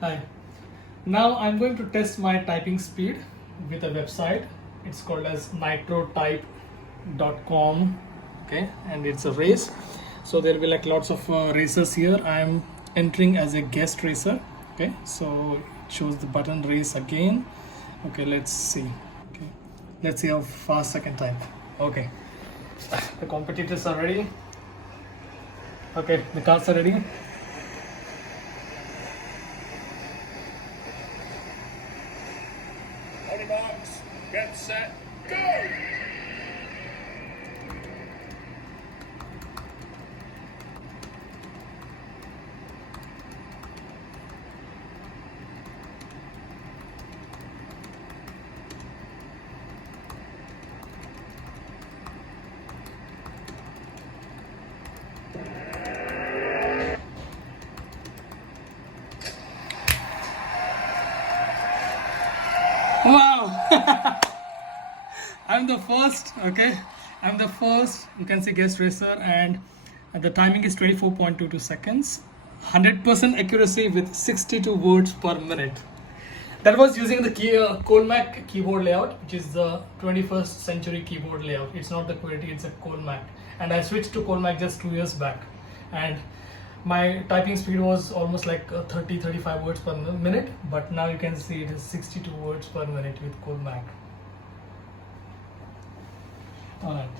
Hi. Now I'm going to test my typing speed with a website. It's called as nitrotype.com. Okay, and it's a race. So there'll be like lots of racers here. I'm entering as a guest racer. Okay, so it shows the button race again. Okay, let's see. Okay, let's see how fast I can type. Okay, the competitors are ready. Okay, the cards are ready. Ready, box, get set, go! Wow! I'm the first, okay? I'm the first, you can see guest racer, and the timing is 24.22 seconds. 100% accuracy with 62 words per minute. That was using the Colmac keyboard layout, which is the 21st century keyboard layout. It's not the QWERTY, it's a Colmac. And I switched to Colmac just 2 years back. And my typing speed was almost like 35 words per minute, but now you can see it is 62 words per minute with Colmac. Alright.